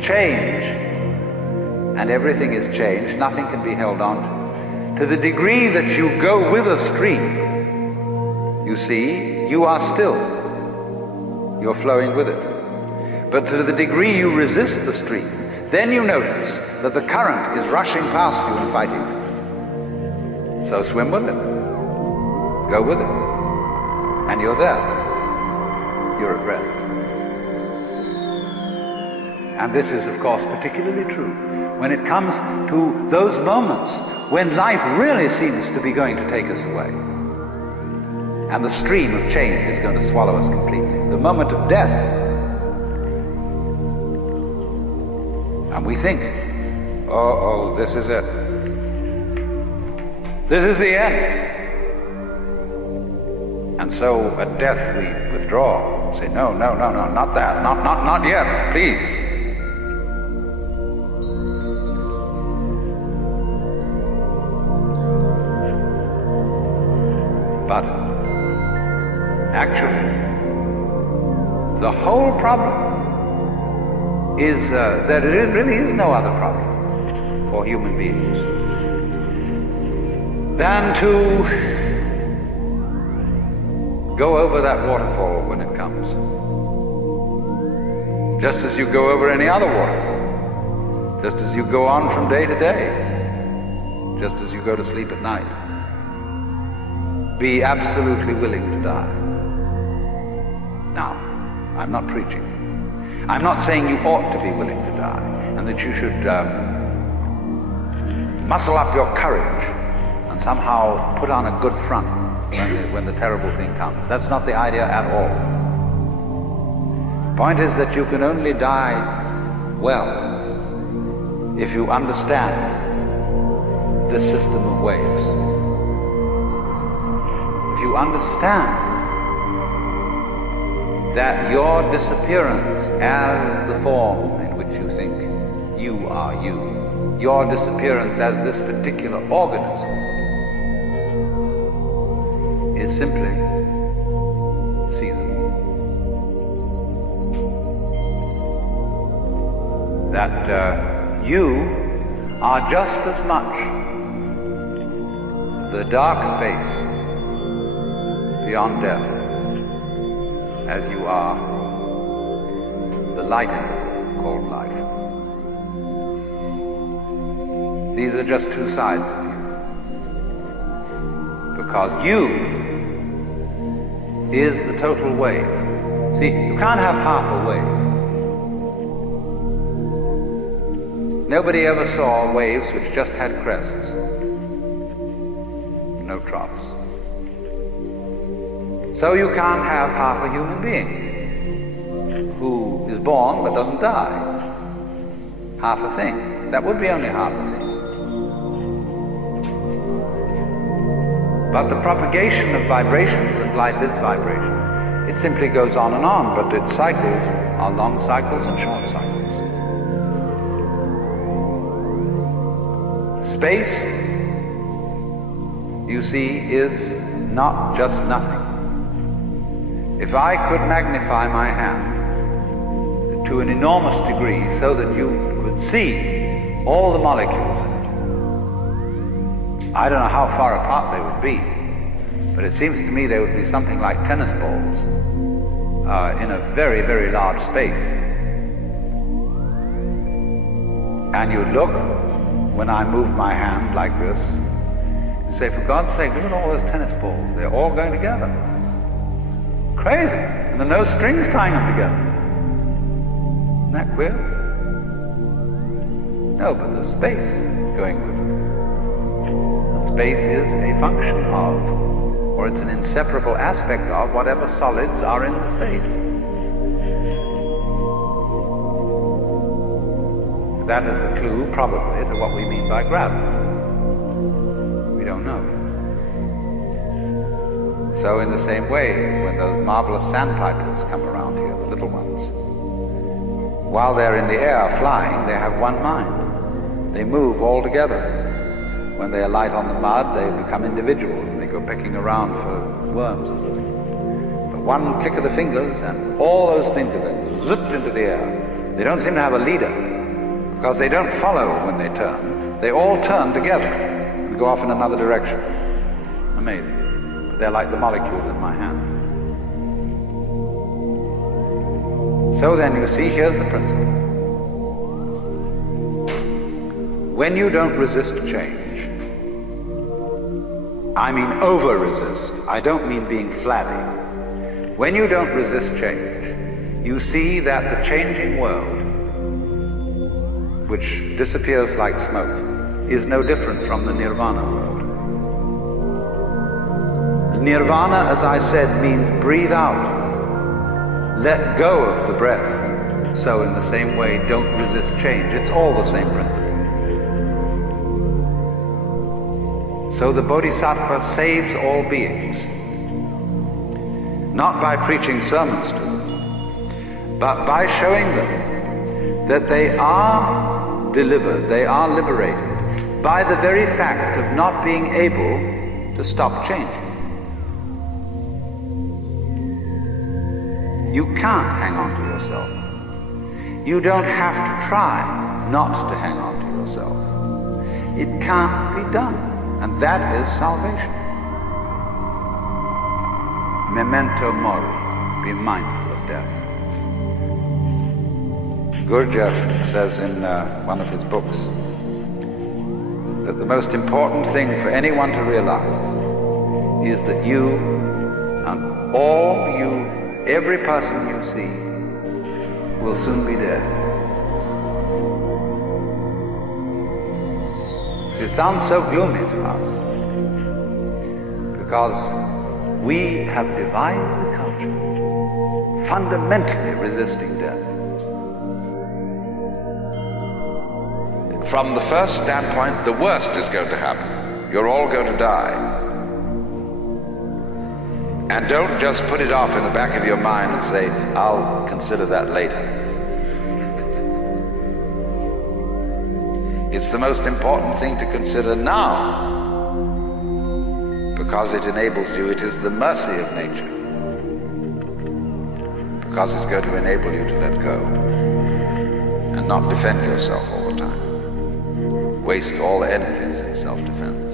change, and everything is changed, nothing can be held on to the degree that you go with a stream, you see, you are still. You're flowing with it. But to the degree you resist the stream, then you notice that the current is rushing past you and fighting you. So swim with it. Go with it. And you're there. You're at rest. And this is, of course, particularly true when it comes to those moments when life really seems to be going to take us away. And the stream of change is going to swallow us completely. The moment of death. And we think, oh, this is it. This is the end. And so at death we withdraw. Say, no, not that. Not yet, please. But actually, the whole problem is that there really is no other problem for human beings than to go over that waterfall when it comes. Just as you go over any other waterfall. Just as you go on from day to day. Just as you go to sleep at night. Be absolutely willing to die. Now, I'm not preaching. I'm not saying you ought to be willing to die and that you should muscle up your courage and somehow put on a good front when the terrible thing comes. That's not the idea at all. The point is that you can only die well if you understand this system of waves. If you understand that your disappearance as the form in which you think you are you, your disappearance as this particular organism, is simply seasonal. That you are just as much the dark space beyond death as you are the light interval called life. These are just two sides of you. Because you is the total wave. See, you can't have half a wave. Nobody ever saw waves which just had crests, no troughs. So you can't have half a human being who is born but doesn't die. Half a thing. That would be only half a thing. But the propagation of vibrations, and life is vibration, it simply goes on, but its cycles are long cycles and short cycles. Space, you see, is not just nothing. If I could magnify my hand to an enormous degree so that you could see all the molecules in it, I don't know how far apart they would be, but it seems to me they would be something like tennis balls in a very, very large space. And you look, when I move my hand like this, and say, for God's sake, look at all those tennis balls. They're all going together. Crazy. And there are no strings tying them together. Isn't that queer? No, but there's space going with them. And space is a function of, or it's an inseparable aspect of, whatever solids are in the space. That is the clue, probably, to what we mean by gravity. We don't know. So in the same way, when those marvelous sandpipers come around here, the little ones, while they're in the air flying, they have one mind. They move all together. When they alight on the mud, they become individuals and they go pecking around for worms or something. But one click of the fingers and all those things are zipped into the air. They don't seem to have a leader, because they don't follow when they turn. They all turn together and go off in another direction. Amazing. But they're like the molecules in my hand. So then, you see, here's the principle. When you don't resist change, I mean over-resist, I don't mean being flabby. When you don't resist change, you see that the changing world, which disappears like smoke, is no different from the nirvana world. Nirvana, as I said, means breathe out. Let go of the breath. So in the same way, don't resist change. It's all the same principle. So the Bodhisattva saves all beings, not by preaching sermons to them, but by showing them that they are delivered, they are liberated by the very fact of not being able to stop changing. You can't hang on to yourself. You don't have to try not to hang on to yourself. It can't be done, and that is salvation. Memento mori, be mindful of death. Gurdjieff says in one of his books that the most important thing for anyone to realize is that you and every person you see will soon be dead. See, it sounds so gloomy to us because we have devised a culture fundamentally resisting death. From the first standpoint, the worst is going to happen. You're all going to die. And don't just put it off in the back of your mind and say, I'll consider that later. It's the most important thing to consider now, because it enables you, it is the mercy of nature, because it's going to enable you to let go and not defend yourself all the time. Waste all energies in self-defense.